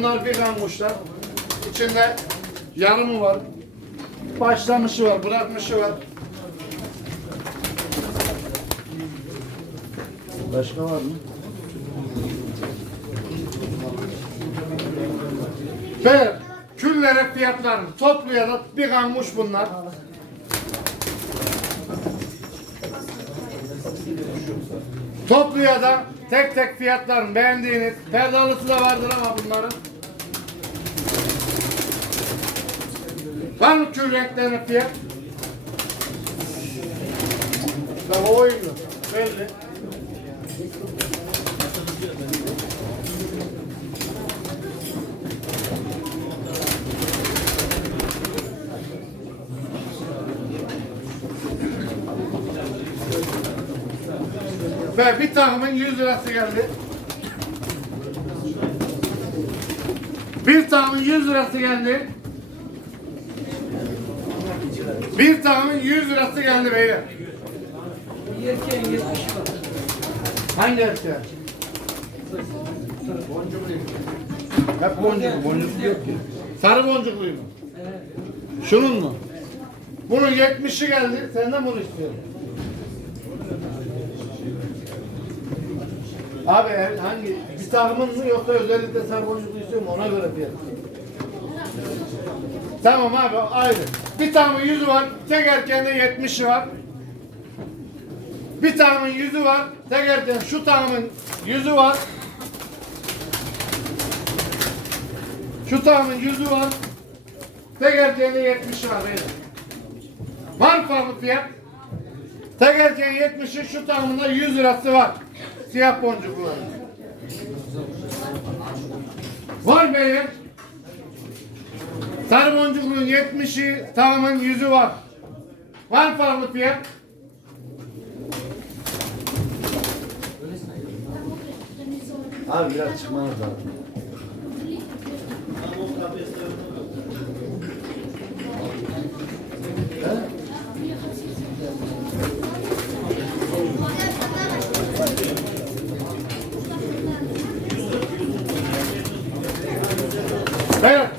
Bunlar bir kanguşlar. İçinde yarımı var. Başlamışı var, bırakmışı var. Başka var mı? Ve küllere fiyatlarını toplayarak bir kanguş bunlar. Topluya da tek tek fiyatlarını beğendiğiniz perdalısı da vardır ama bunların. Var mı kül renklerine fiyat? Daha oyunu belli. Ve bir takımın 100 lirası geldi. Bir takımın 100 lirası geldi. Bir takımın 100 lirası geldi beyler. Yerken 70 var. Hangi erkeğe? Boncukluyum. Hep boncuklu, boncuklu yok ki. Sarı boncukluyum. Şunun mu? Bunun 70'i geldi, senden bunu istiyorum. Abi hangi, bir takımın mı yoksa özellikle sarı boncuklu istiyorum ona göre fiyat. Tamam abi ayrı. Bir takımın yüzü var, tek erkeğinde 70'i var. Bir takımın yüzü var. Tekerden şu takımın yüzü var. Şu takımın yüzü var. Tekerden 70 var beyler. Var mı fiyat? Tekerden 70'i şu takımında 100 lirası var. Siyah boncuklu. Var beyler. Sarı boncukluğun 70'i takımın yüzü var. Var mı farklı fiyat? Abi biraz çıkmanız lazım.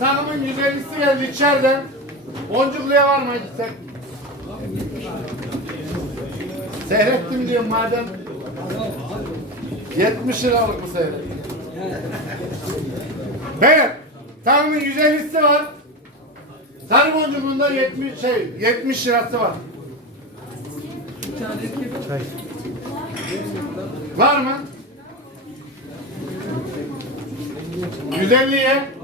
Takımın 150'si geldi içeriden. Boncukluya var mı gitsek? Seyrettim diyor madem 70 liralık mı seyret? Evet. Takımın 150'si var. Sarı boncukluğunda 70 şey 70 lirası var. Erkek Var mı? 150'ye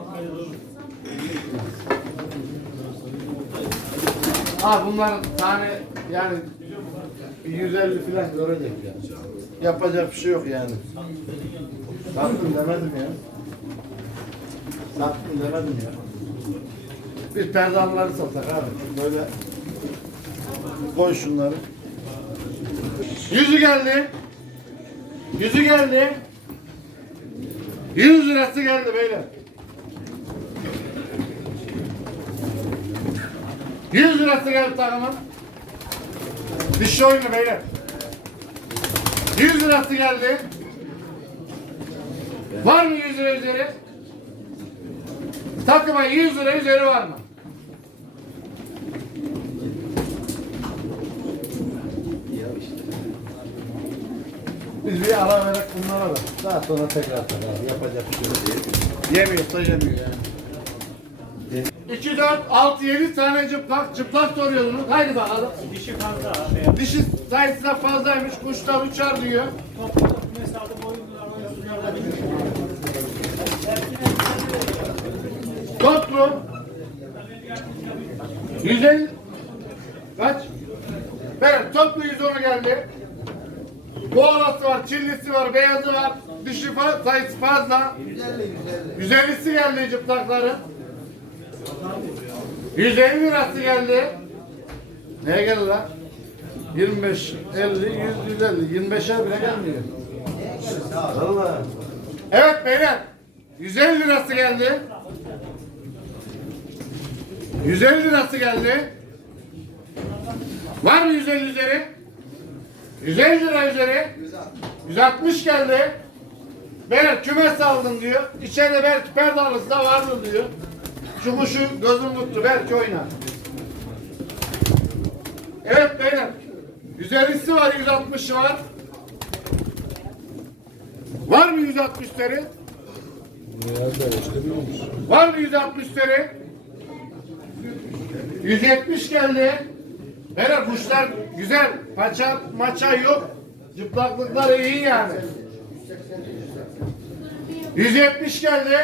Ha bunlar tane yani bir 150 falan görecek ya. Yapacak bir şey yok yani. Sattım demedim ya. Sattım demedim ya. Biz perdaları satak abi. Böyle koy şunları. Yüzü geldi. Yüzü geldi. 100 lirası geldi beyler. 100 lirası geldi takımın. Dişli oyunu beyler. 100 lirası geldi. Var mı 100 lira üzeri? Takıma 100 lira üzeri var mı? Biz bir ara vererek bunlara da. Daha sonra tekrar takar. Yapacak bir şey yok. Yemiyor da yemiyor yani. 2, 4, 6, 7 tane çıplak, çıplak soruyordunuz. Haydi bakalım. Dişi fazla abi. Dişi sayısı da fazlaymış, kuşlar uçar diyor. Toplu mesela boyunlar oyuncularla Toplu 150 kaç? Evet, toplu 110 geldi. Boğalası var, çillisi var, beyazı var. Dişi sayısı fazla. 150'si geldi çıplakları. 150 lirası geldi. Neye geldi lan? 25, 50, 100, 150. 25'e bile gelmiyor. Vallahi. Evet beyler. 150 lirası geldi. 150 lirası geldi. Var mı 150 üzeri? 150 lira üzeri. 160 geldi. Ben kümes aldım diyor. İçeride belki perde da vardır diyor. Şu kuşu gözüm tuttu belki oynar. Evet beyler. 150'si var 160'ı var. Var mı 160'ları? Var mı 160'ları? 170 geldi. Beyler kuşlar güzel. Paça maça yok. Cıplaklıkları iyi yani. 170 geldi.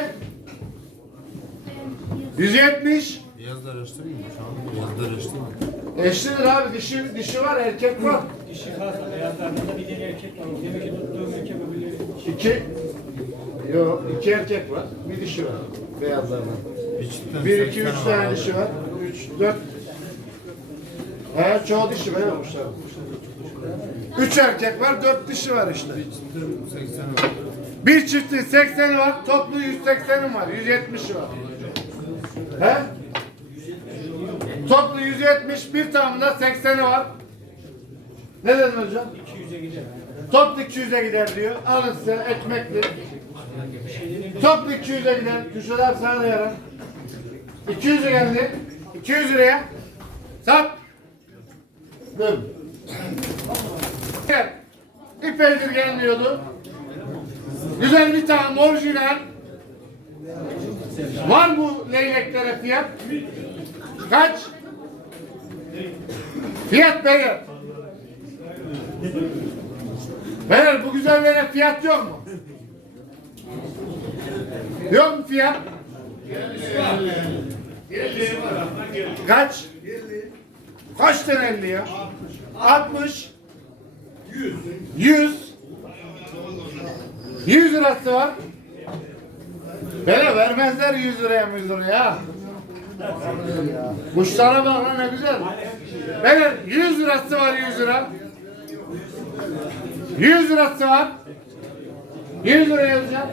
170. Beyazlar araştırmıyor mu? Şu an beyazlar araştırmıyor. Eşlidir abi. Dişi, dişi var, erkek var. Dişi kalsa beyazlardan da bir tane erkek var. Demek ki tuttuğum erkek öbürleri. İki. Yok, iki erkek var. Bir dişi var. Beyazlardan. Bir iki, üç var tane dişi var. Üç, dört. Evet, çoğu dişi böyle kuşlar. Üç erkek var, dört dişi var işte. Çiftten 80 var. Bir çiftin 80'i var, toplu 180'im var, 170'i var. He? Toplu 170, bir tamında 80'i var. Ne dedin hocam? 200'e gider. Toplu 200'e gider diyor. Alın size ekmekli. Toplu 200'e gider. Köşeler sana da yarar. 200'e geldi. 200 liraya. Sat. Dön. Gel. İpeydir gelmiyordu. Güzel bir tane orijinal. Var bu leyleklere fiyat? Kaç? Fiyat beyler. Beyler bu güzellere fiyat yok mu? Yok mu fiyat? Kaç? Kaç tane 50 ya? 60 100 100 100 lirası var. Böyle vermezler 100 liraya 100 liraya. Kuşlara bak lan ne güzel. Böyle 100 lirası var 100 lira. 100 lirası var. 100 lira yazacağım.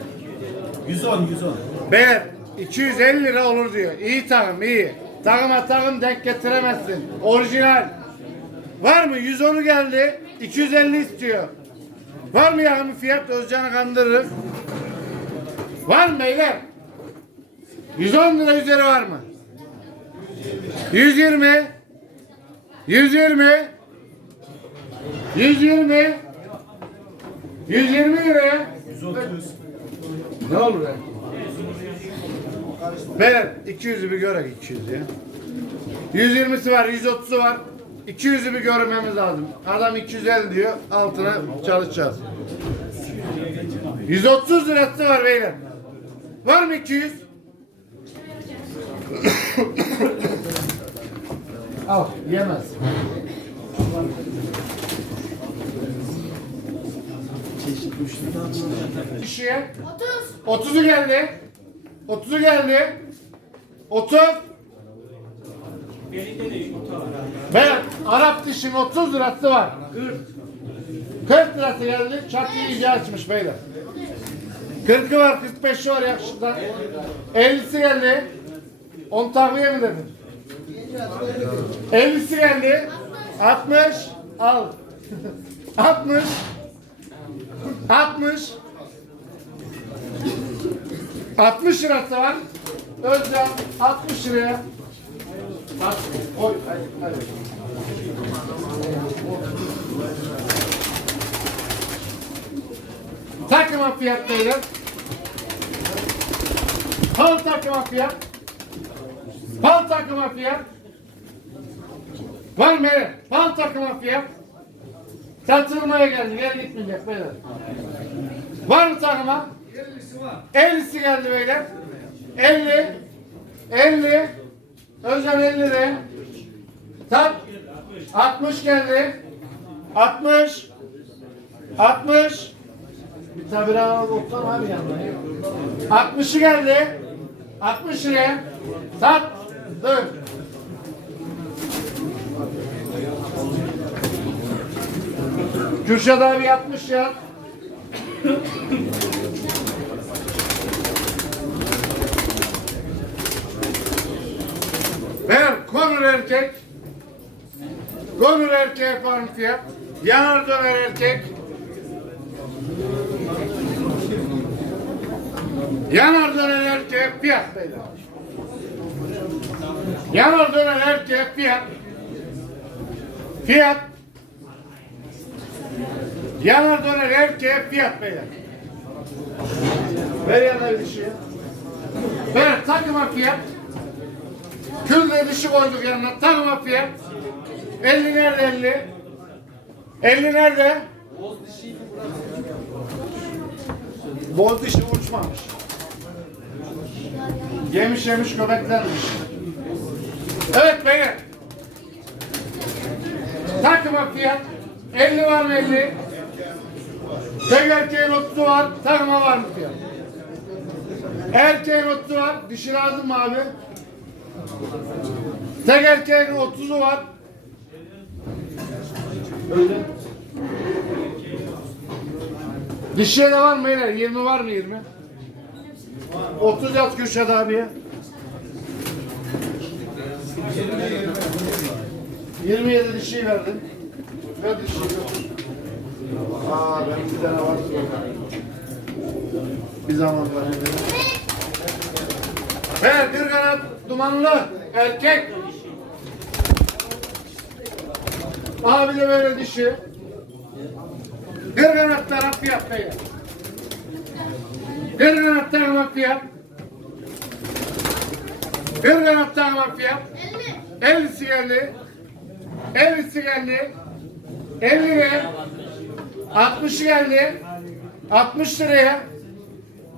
110, 110. Beyler 250 lira olur diyor. İyi takım iyi. Takıma takım denk getiremezsin. Orijinal. Var mı? 110'u geldi. 250 istiyor. Var mı yakın bir fiyat? Özcan'ı kandırır. Var mı beyler? 110 lira üzeri var mı? 120 120 120 120 liraya 130. ne olur be? Ver 200'ü bir görek 200 ya. 120'si var, 130'u var. 200'ü bir görmemiz lazım. Adam 250 diyor, altına çalışacağız. 130 lirası var beyler. Var mı 200? Al, yemez. Kişiye 30. 30'u geldi. 30'u geldi. 30. Belinde de yumurta var. Ben Arap dişin 30 lirası var. 40 lirası geldi. Çatı iyice açmış beyler. 40'ı var, 45'i var yakışıklı. 50'si geldi. 10 tahmiye mi dedin? 50'si geldi. 60. Al. 60. 60. 60 lirası var. Özcan 60 liraya. Bak, Oy, hadi, hadi. Takıma fiyat beyler. Pal takıma fiyat. Pal takıma fiyat. Var mı beyler? Pal takıma fiyat. Satılmaya geldi. Gel gitmeyecek beyler. Var mı takıma? 50'si var. 50'si geldi beyler. 50. 50. Özcan 50 liraya. Sat. 60 geldi. 60. 60. Bir tabi daha doktor abi yanına. ya. 60'ı geldi. 60 liraya. Sat. Dur. Kürşat abi yapmış ya. Ver konur erkek. Konur erkeğe farm fiyat. Yanar döner erkek. Yanar dönen erkeğe fiyat beyler. Yanar dönen erkeğe fiyat. Fiyat. Yanar dönen erkeğe fiyat beyler. Ver yana dişi. Ver takıma fiyat. Külde dişi koyduk yanına. Takıma fiyat. 50 nerede 50? 50 nerede? Boz dişi uçmamış. Yemiş yemiş göbeklenmiş. Evet beyler. Takıma fiyat 50 var mı 50? Tek erkeğin 30'u var. Takıma var mı fiyat? Erkeğin 30'u var. Dişi lazım mı abi? Tek erkeğin 30'u var. Öyle. Dişiye de var mı beyler? 20 var mı 20? 30 yaz Kürşat abiye. 27 dişi verdim. Ver dişiyi. Aa ben bir tane var. Bir zaman var. Ver bir kanat dumanlı erkek. Abi de böyle dişi. Bir kanat taraf fiyat kanat taraf fiyat. Bir kanat taraf fiyat. 50'si geldi. 50'si geldi. 50 liraya. 60 geldi. 60 liraya.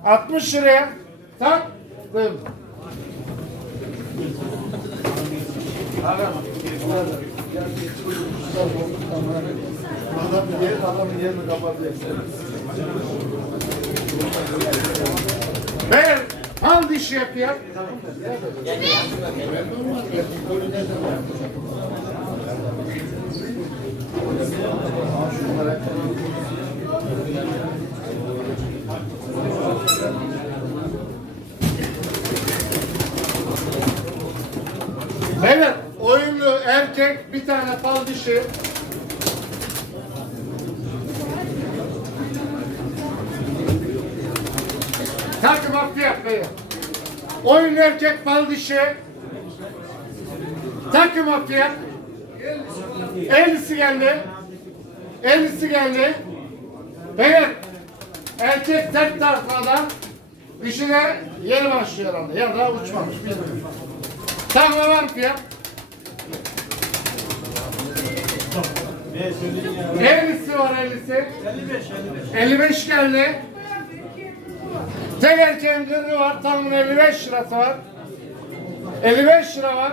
60 liraya. Taktım. Adamın yerini, adamın yerini kapatıyor. Ver, al dişi yapıyor. Evet, oyunlu erkek bir tane fal dişi. Verin. Oyun erkek fal dişi. Takıma fiyat. 50'si geldi. 50'si geldi. Evet. Erkek tek tarafada dişi de yeni başlıyor herhalde. Ya daha uçmamış. Bilmiyorum. Takma var fiyat? 50'si var 50'si. 55 55 geldi. Tek erkeğin var. Tamın 55 lirası var. 55 lira var.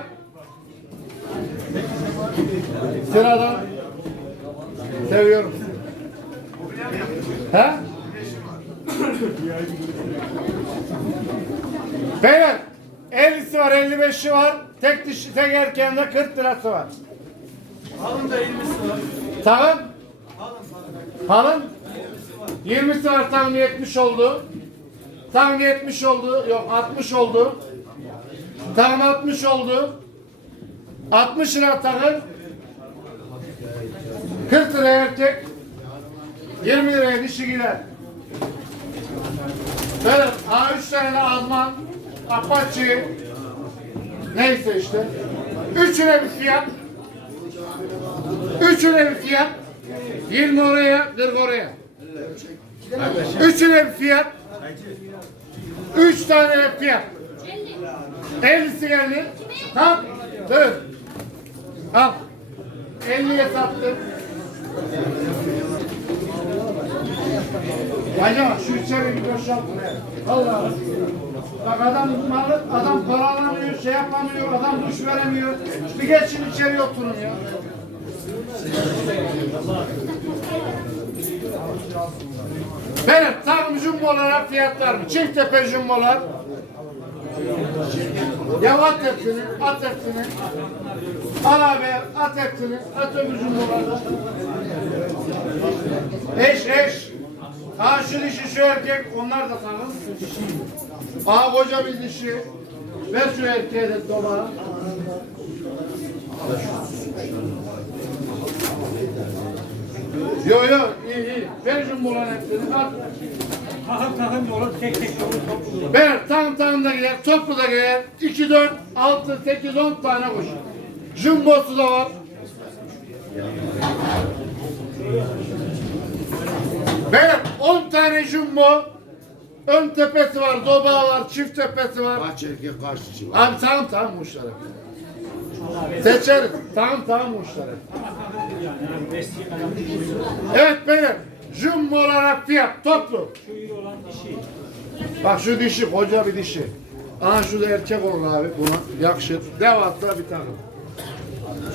Sırada seviyorum. He? Beyler 50'si var 55'i var. Tek dişi tek erkeğinde 40 lirası var. Alın da 20'si var. Tamam. Halın 20'si var tam 70 oldu. Tam 70 oldu. Yok 60 oldu. Tam 60 oldu. 60 lira takım. 40 lira erkek. 20 liraya dişi gider. Böyle A3 tane Alman, Apache, neyse işte. Üçüne bir fiyat. Üçüne bir fiyat. 20 oraya, 40 oraya. Üçüne bir fiyat. Üç tane fiyat. 50'si geldi. Tamam. Dur. Al. 50'ye sattım. Acaba şu içeri bir boşaltın. Allah Bak adam malı, adam paralanıyor, şey yapamıyor, adam duş veremiyor. Bir geçin içeri oturun ya. Benim tam jumbolara fiyat var mı? Çift tepe jumbolar. Ya at at hepsini. Al at hepsini. At öbür jumbolarda. Eş eş. Ha şu dişi şu erkek, onlar da sana. Aa koca bir dişi. Ver şu erkeğe de dolara. Yo yo. Ver jumboların hepsini. At. Takım takım olur, tek tek olur, toplu. Beyler tam tam da gider, toplu da gider. 2, 4, 6, 8, 10 tane kuş. Jumbosu da var. Beyler 10 tane jumbo. Ön tepesi var, dobağı var, çift tepesi var. Kaç erkek kaç dişi var? Abi tamam tamam muşları. Seçeriz. Tamam tamam muşları. Yani, yani beyler. Jumbolara fiyat toplu. Şu iyi olan dişi. Bak şu dişi koca bir dişi. Aha şu da erkek olur abi buna yakışır. Devasa bir tane.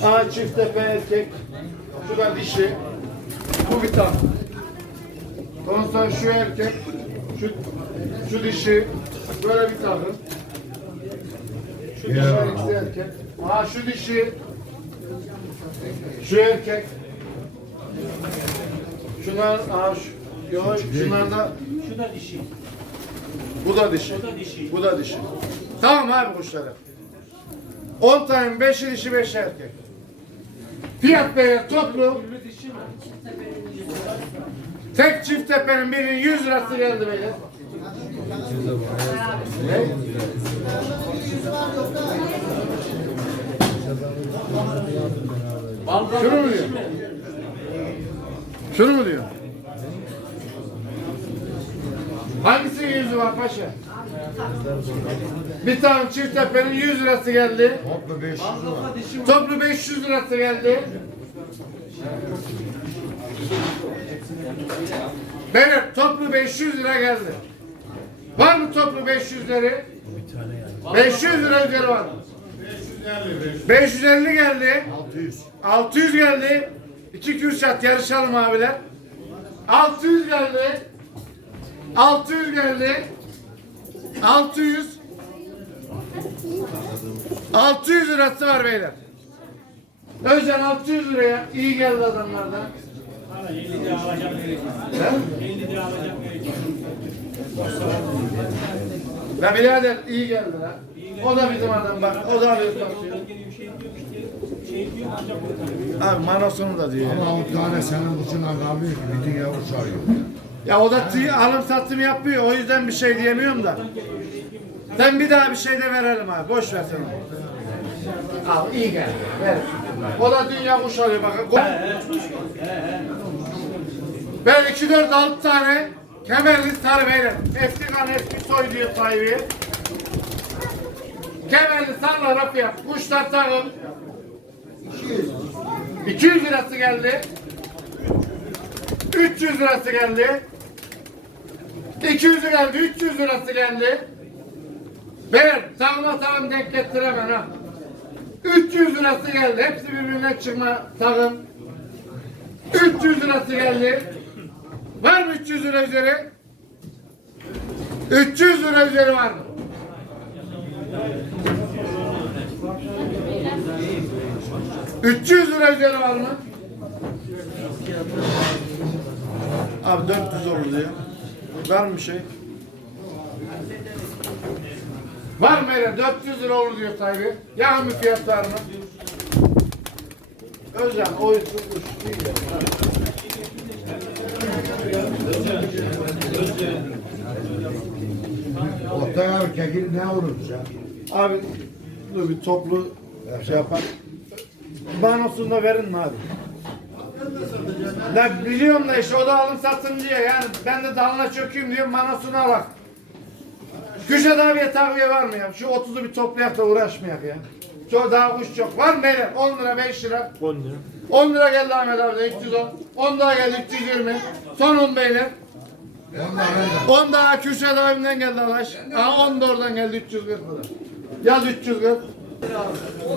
Aha çift tepe erkek. Şu da dişi. Bu bir tane. Ondan sonra şu erkek. Şu, şu dişi. Böyle bir tane. Şu dişi ikisi erkek. Aha şu dişi. Şu erkek. Şunlar, aha şu, yok, şunlar da Şu da dişi. bu da dişi. Bu da dişi. Bu da dişi. Tamam abi kuşları. 10 tane 5'i dişi 5 erkek. Fiyat beyler toplu. Tek çift tepenin birinin 100 lirası geldi beyler. Ne? Şunu mu diyor? Şunu mu diyor? Hangisinin yüzü var paşa? Bir tane çift tepenin 100 lirası geldi. Toplu 500 var. Toplu 500 lirası geldi. Beyler toplu 500 lira geldi. Var mı toplu 500'leri? 500 lira üzeri var. 550 geldi. 600. 600 geldi. 2 Kürşat yarışalım abiler. 600 geldi. 600 geldi. 600. 600 lirası var beyler. Özcan 600 liraya iyi geldi adamlardan. Hala 50 lira alacağım gerekiyor. He? 50 lira alacağım gerekiyor. Ya birader iyi geldi lan. O da bizim adam bak. O da bir satıyor. Geliyor şey diyor işte. Şey diyor ancak burada. Abi manosunu da diyor. Ama 10 tane senin ucuna kalmıyor ki. Bir dünya uçarıyor. Ya o da alım satım yapıyor. O yüzden bir şey diyemiyorum da. Sen bir daha bir şey de verelim abi. Boş ver sen onu. Al iyi geldi. Ver. O da dünya kuş alıyor bakın. Ben 2 4 6 tane kemerli sarı beyler. Eski kan eski soy diyor sahibi. Kemerli sarılara fiyat. Kuşlar takım. 200 lirası geldi. 300 lirası geldi. 200 geldi, 300 lirası geldi. Ver, sağma sağım denk getiremem ha. 300 lirası geldi. Hepsi birbirine çıkma takım. 300 lirası geldi. Var mı 300 lira üzeri? 300 lira üzeri var mı? ...300 lira üzeri var mı? Abi 400 olur diyor. Var mı bir şey? Var mı öyle? 400 lira olur diyor sahibi. Var mı? Özcan o üstü kuş değil ya. Orta erkeğin ne olur ya? Abi dur bir toplu şey yapar. Banosunu da verin mi abi? La biliyorum da işte o da alım satım diye yani ben de dalına çökeyim diyorum manosunu alak. Küşat abiye takviye var mı ya? Şu 30'u bir toplayak da uğraşmayak ya. Çok daha kuş çok. Var mı beyler? 10 lira 5 lira. 10 lira. 10 lira geldi Ahmet abi de 310. 10 daha geldi 320. Son 10 beyler. 10 daha Kürşat abimden geldi Alaş. Aha 10 da oradan geldi 340 lira. Yaz 340.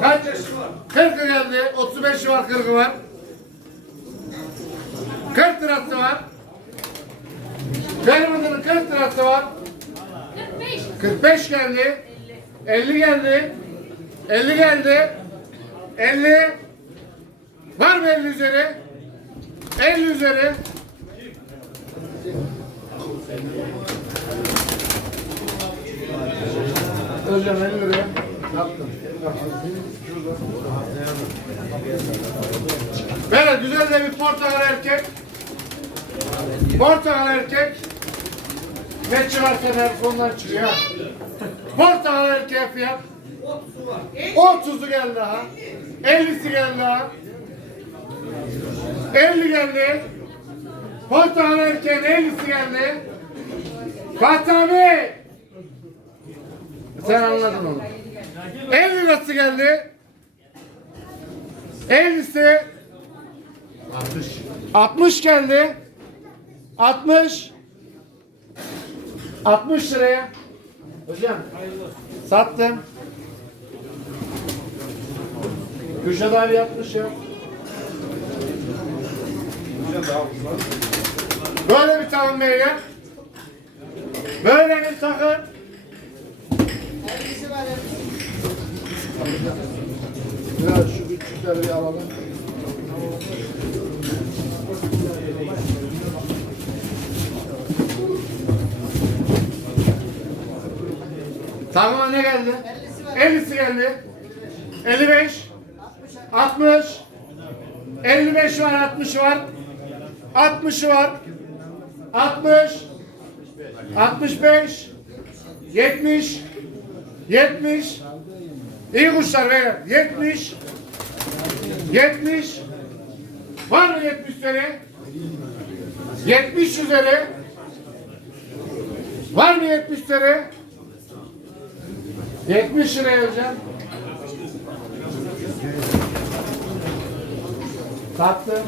Kaç? 40'ı geldi. 35'i var 40'ı var. 40 lirası var. Ferman'ın 40 lirası var. 45 geldi. 50 geldi. 50 geldi. 50. Var mı 50 üzeri? 50 üzeri. Özlem 50 liraya. Yaptım. Böyle güzel de bir portakal erkek. Portakal erkek. Ne çıkarsa telefondan çıkıyor. Portakal erkeğe fiyat. 30'u geldi ha. 50'si geldi ha. 50 geldi. Portakal erkeğin 50'si geldi. Fatih abi. Sen anladın onu. 50 lirası geldi. 50'si 60. 60 geldi. 60. 60 liraya. Hocam. Sattım. Gülşat abi yapmış ya. Böyle bir takım beyler. Böyle bir takım. Ya şu küçükleri bir alalım. Tamam ne geldi? 50'si geldi. 55 60 55 var 60 var. 60 var. 60 65 70 70 İyi kuşlar beyler 70 70 Var mı 70 üzeri? 70 üzeri Var mı 70 üzeri? 70 liraya hocam. Sattım.